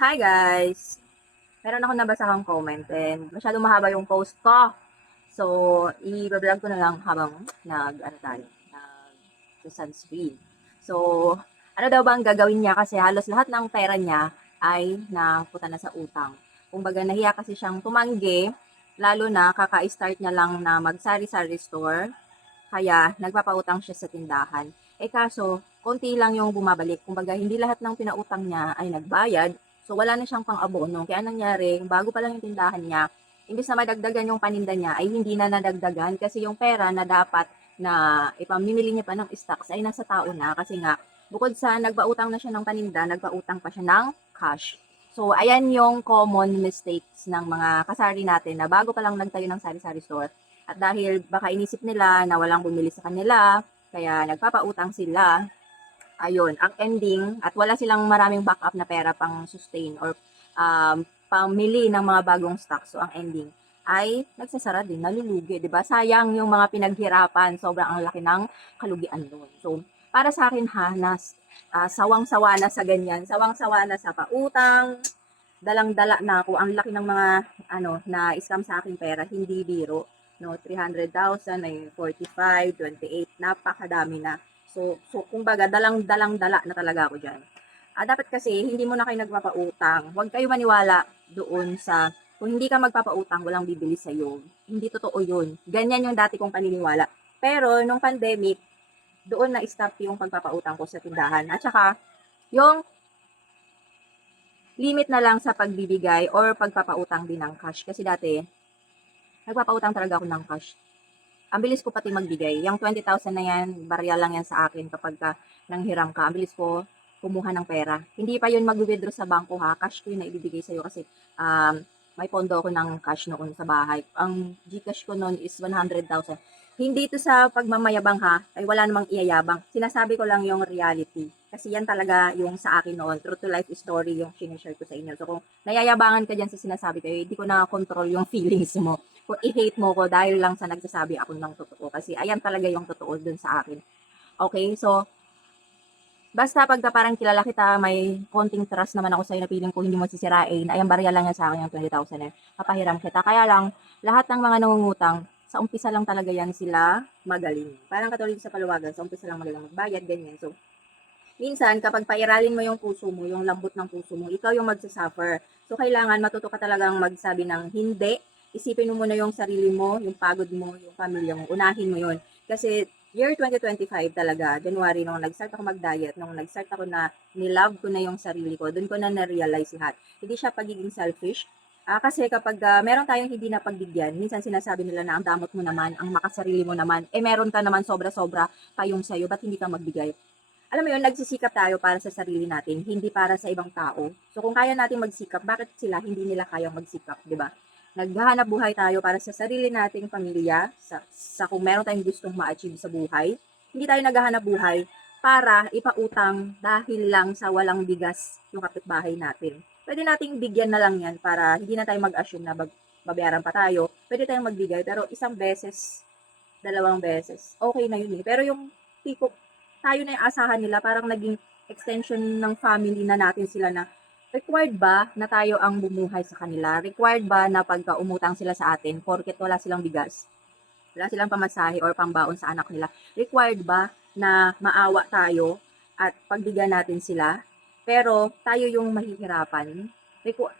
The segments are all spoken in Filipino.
Hi guys! Meron ako nabasahang comment and masyadong mahaba yung post ko. So, i-vlog ko na lang habang nag-sunscreen. So, ano daw bang gagawin niya kasi halos lahat ng pera niya ay napunta na sa utang. Kumbaga, nahiya kasi siyang tumanggi, lalo na kaka-start niya lang na mag-sari-sari store, kaya nagpapautang siya sa tindahan. Kaso, konti lang yung bumabalik. Kumbaga, hindi lahat ng pinautang niya ay nagbayad. So, wala na siyang pang-abono. Kaya nangyari, bago pa lang yung tindahan niya, imbis na madagdagan yung paninda niya, ay hindi na nadagdagan kasi yung pera na dapat na ipamimili niya pa ng stocks ay nasa tao na. Kasi nga, bukod sa nagpautang na siya ng paninda, nagpautang pa siya ng cash. So, ayan yung common mistakes ng mga kasari natin na bago pa lang nagtayo ng sari-sari store, at dahil baka inisip nila na walang bumili sa kanila, kaya nagpapautang sila, ayun, ang ending, at wala silang maraming backup na pera pang sustain or pamili ng mga bagong stock. So, ang ending ay nagsasara din, nalulugi, di ba? Sayang yung mga pinaghirapan, sobrang ang laki ng kalugian doon. So, para sa akin ha, sawang-sawa na sa ganyan, sawang-sawa na sa pautang, dalang-dala na ako. Ang laki ng mga na scam sa aking pera, hindi biro. No, 300,000, may 45, 28, napakadami na. So kumbaga, dalang-dala na talaga ako diyan. Dapat kasi hindi mo na kayo nagpapautang. Huwag kayo maniwala doon sa kung hindi ka magpapautang, walang bibili sa iyo. Hindi totoo 'yun. Ganyan yung dati kong paniniwala. Pero nung pandemic, doon na stop yung pagpapautang ko sa tindahan. At saka yung limit na lang sa pagbibigay or pagpapautang din ng cash. Kasi dati, nagpapautang talaga ako ng cash. Ang bilis ko pati magbigay. Yung 20,000 na yan, barya lang yan sa akin kapag ka nanghiram ka. Ang bilis ko kumuha ng pera. Hindi pa yun mag-withdraw sa bangko ha. Cash ko yun na ibibigay sa'yo kasi um, may pondo ako ng cash noon sa bahay. Ang Gcash ko noon is 100,000. Hindi ito sa pagmamayabang ha, ay wala namang iyayabang. Sinasabi ko lang yung reality. Kasi yan talaga yung sa akin noon. True to life story yung sinishare ko sa inyo. So kung nayayabangan ka dyan sa sinasabi ko, hindi ko na control yung feelings mo. Kung i-hate mo ko dahil lang sa nagsasabi ako ng totoo. Kasi ayan talaga yung totoo dun sa akin. Okay, so basta pagka parang kilala kita, may konting trust naman ako sa'yo na feeling ko hindi mo sisirain, ayan barya lang yan sa akin yung 20,000 eh. Papahiram kita. Kaya lang, lahat ng mga nangungutang, sa umpisa lang talaga yan sila magaling. Parang katulad sa paluwagan, sa umpisa lang magaling magbayad, ganyan. So, minsan, kapag pairalin mo yung puso mo, yung lambot ng puso mo, ikaw yung magsasuffer. So, kailangan matuto ka talagang magsabi ng hindi. Isipin mo muna yung sarili mo, yung pagod mo, yung pamilya mo. Unahin mo yun. Kasi year 2025 talaga, January, nung nag-start ako mag-diet, nung nag-start ako na nilove ko na yung sarili ko, dun ko na na-realize lahat. Hindi siya pagiging selfish. Kasi kapag meron tayong hindi napagbigyan, minsan sinasabi nila na ang damot mo naman, ang makasarili mo naman, meron ka naman sobra-sobra pa yung sa'yo, ba't hindi ka magbigay? Alam mo yun, nagsisikap tayo para sa sarili natin, hindi para sa ibang tao. So kung kaya nating magsikap, bakit sila hindi nila kayang magsikap, 'di ba? Naghahanap buhay tayo para sa sarili nating pamilya, sa kung meron tayong gustong ma-achieve sa buhay. Hindi tayo naghahanap buhay para ipautang dahil lang sa walang bigas yung kapitbahay natin. Pwede nating bigyan na lang yan para hindi na tayo mag-assume na babayaran pa tayo. Pwede tayong magbigay pero isang beses, dalawang beses, okay na yun eh. Pero yung tipo, tayo na yung asahan nila, parang naging extension ng family na natin sila na required ba na tayo ang bumuhay sa kanila? Required ba na pagka umutang sila sa atin, porket wala silang bigas, wala silang pamasahe or pambaon sa anak nila, required ba na maawa tayo at pagbigyan natin sila? Pero tayo yung mahihirapan.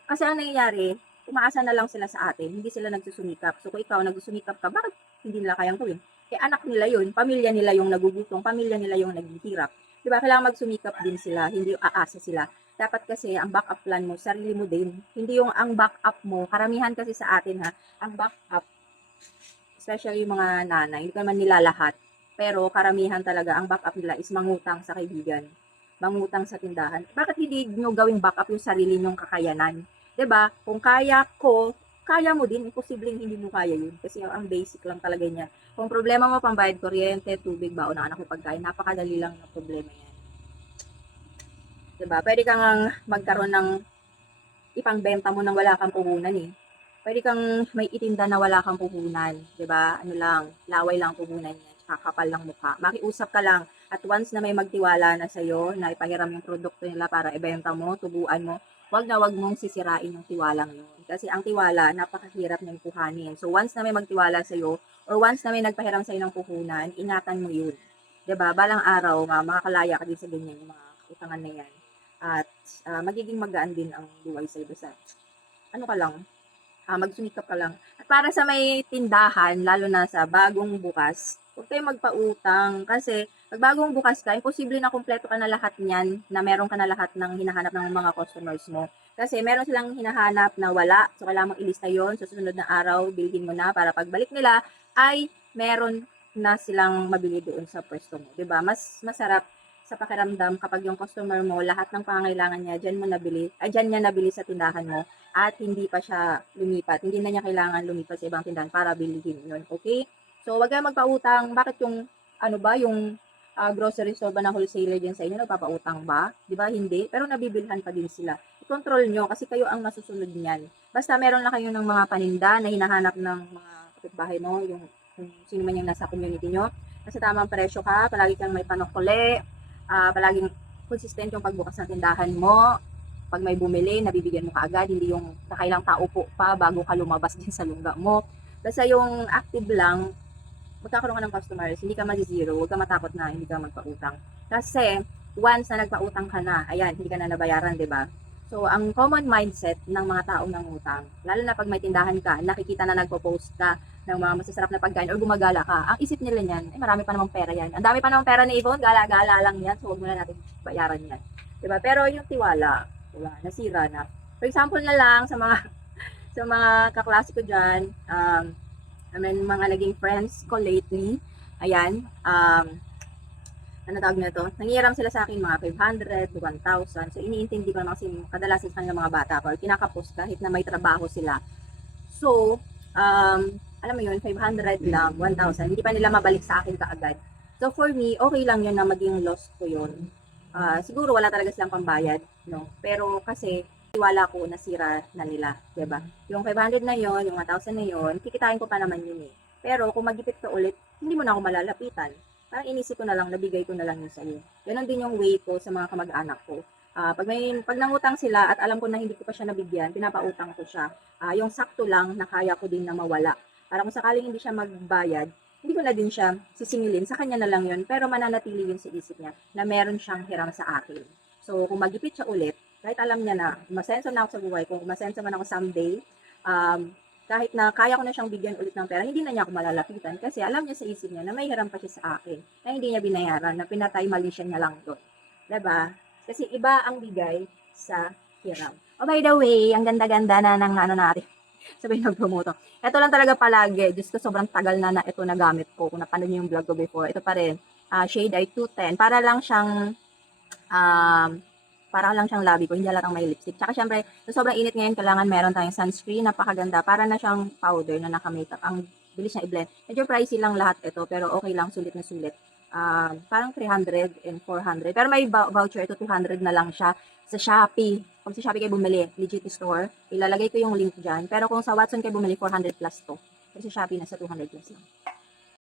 Kasi ang nangyayari, umaasa na lang sila sa atin, hindi sila nagsusumikap. So kung ikaw nagsusumikap ka, bakit hindi nila kayang gawin? Anak nila yun, pamilya nila yung nagugutong, pamilya nila yung naghihirap. Diba? Kailangan magsumikap din sila, hindi aasa sila. Dapat kasi ang backup plan mo, sarili mo din. Hindi yung ang backup mo, karamihan kasi sa atin ha, ang backup, especially yung mga nanay, hindi ko naman nila lahat. Pero karamihan talaga, ang backup nila is mangutang sa kaibigan, mangutang sa tindahan. Bakit hindi nyo gawing backup yung sarili nyong kakayanan? 'Di ba? Kung kaya ko, kaya mo din, imposibleng hindi mo kaya yun. Kasi ang basic lang talaga niya. Kung problema mo pambayad kuryente, tubig, baon ng anak mo pagkain, napakadali lang ng problema yan. 'Di ba? Pwede kang magkaroon ng ipangbenta mo nang wala kang puhunan eh. Pwede kang may itinda na wala kang puhunan, 'di ba? Ano lang, laway lang puhunan niya, tsaka kapal lang mukha. Makiusap ka lang at once na may magtiwala na sa iyo na ipahiram yung produkto nila para ibenta mo, tubuan mo, wag na wag mong sisirain yung tiwalang yun. Kasi ang tiwala, napakahirap niyang kuhanin. So, once na may magtiwala sa'yo, or once na may nagpahiram sa'yo ng puhunan, ingatan mo yun. 'Di ba? Balang araw, makakalaya ka din sa ganyan, yung mga utangan na yan. At magiging magaan din ang buhay sa'yo. Basta, ano ka lang, magsumikap ka lang. At para sa may tindahan, lalo na sa bagong bukas, huwag kayong magpautang. Kasi, pag bagong bukas ka, imposible na kumpleto ka na lahat niyan, na meron ka na lahat ng hinahanap ng mga customers mo. Kasi meron silang hinahanap na wala. So, kailangan mong ilista yun. Sa susunod na araw, bilhin mo na para pagbalik nila, ay meron na silang mabili doon sa pwesto mo. 'Di ba? Mas masarap sa pakiramdam kapag yung customer mo, lahat ng pangangailangan niya, dyan mo nabili, ay dyan niya nabili sa tindahan mo, at hindi pa siya lumipat. Hindi na niya kailangan lumipat sa ibang tindahan para bilhin yun. Okay? So, wag kayong magpautang. Bakit yung, ano ba, yung grocery store ba na wholesaler din sa inyo, nagpapautang ba? Di ba? Hindi. Pero nabibilhan pa din sila. I-control nyo kasi kayo ang masusunod niyan. Basta meron na kayo ng mga paninda na hinahanap ng mga kapitbahay mo, yung kung sino man yung nasa community nyo. Kasi tamang presyo ka, palagi kang may panukuli, palaging consistent yung pagbukas ng tindahan mo. Pag may bumili, nabibigyan mo kaagad, hindi yung nakailang tao po pa bago ka lumabas din sa lungga mo. Basta yung active lang, magkakaroon ka ng customers, hindi ka mag-zero, huwag ka matakot na hindi ka magpautang. Kasi, once na nagpautang ka na, ayan, hindi ka na nabayaran, di ba? So, ang common mindset ng mga taong nangutang, lalo na pag may tindahan ka, nakikita na nagpo-post ka ng mga masasarap na pagkain or gumagala ka, ang isip nila niyan, marami pa namang pera yan. Ang dami pa namang pera ni Yvonne, gala-gala lang yan, so huwag muna natin bayaran yan. Diba? Pero yung tiwala, diba? Nasira na. For example na lang, sa mga sa mga kaklase ko dyan, I mean, mga naging friends ko lately, ayan, ano tawag na to, nangihiram sila sa akin mga 500, 1,000. So, iniintindi ko naman kasi kadalasan sa kanila mga bata or kinakapos kahit na may trabaho sila. So, alam mo yun, 500 lang, 1,000, hindi pa nila mabalik sa akin kaagad. So, for me, okay lang yun na maging loss ko yun. Siguro wala talaga silang pambayad, no? Pero kasi, tiwala ko nasira na nila, 'di ba? Yung 500 na yon, yung 1,000 na yon, kikitain ko pa naman yun eh. Pero kung magipit ka ulit, hindi mo na ako malalapitan. Parang inisip ko na lang, nabigay ko na lang yun sa'yo. Ganon din yung way ko sa mga kamag-anak ko. Pag nangutang sila at alam ko na hindi ko pa siya nabigyan, pinapautang ko siya. Yung sakto lang na kaya ko din na mawala. Para kung sakaling hindi siya magbayad, hindi ko na din siya sisingilin. Sa kanya na lang yun. Pero mananatili yun sa isip niya na meron siyang hiram sa akin. So, kung magipit siya ulit, kahit alam niya na, masenso na ako sa buhay ko, masenso man ako someday, kahit na kaya ko na siyang bigyan ulit ng pera, hindi na niya ako malalapitan kasi alam niya sa isip niya na may hiram pa siya sa akin na hindi niya binayaran, na pinatay mali siya niya lang doon. Diba? Kasi iba ang bigay sa hiram. Oh, by the way, ang ganda-ganda na ng ano natin. Sabi nag-promote. Ito lang talaga palagi. Diyos ko, sobrang tagal na ito nagamit ko. Kung napanood niyo yung vlog ko before, ito pa rin. Shade Eye 210. Para lang siyang labi ko, hindi halatang may lipstick. Tsaka syempre, sa sobrang init ngayon, kailangan meron tayong sunscreen, napakaganda. Para na siyang powder na naka-makeup. Ang bilis niya i-blend. Medyo pricey lang lahat ito, pero okay lang, sulit na sulit. Parang 300 and 400. Pero may voucher ito, 200 na lang siya sa Shopee. Kung sa Shopee kayo bumili, legit store, ilalagay ko yung link dyan. Pero kung sa Watson kayo bumili, 400 plus to. Pero sa Shopee, nasa 200 plus lang.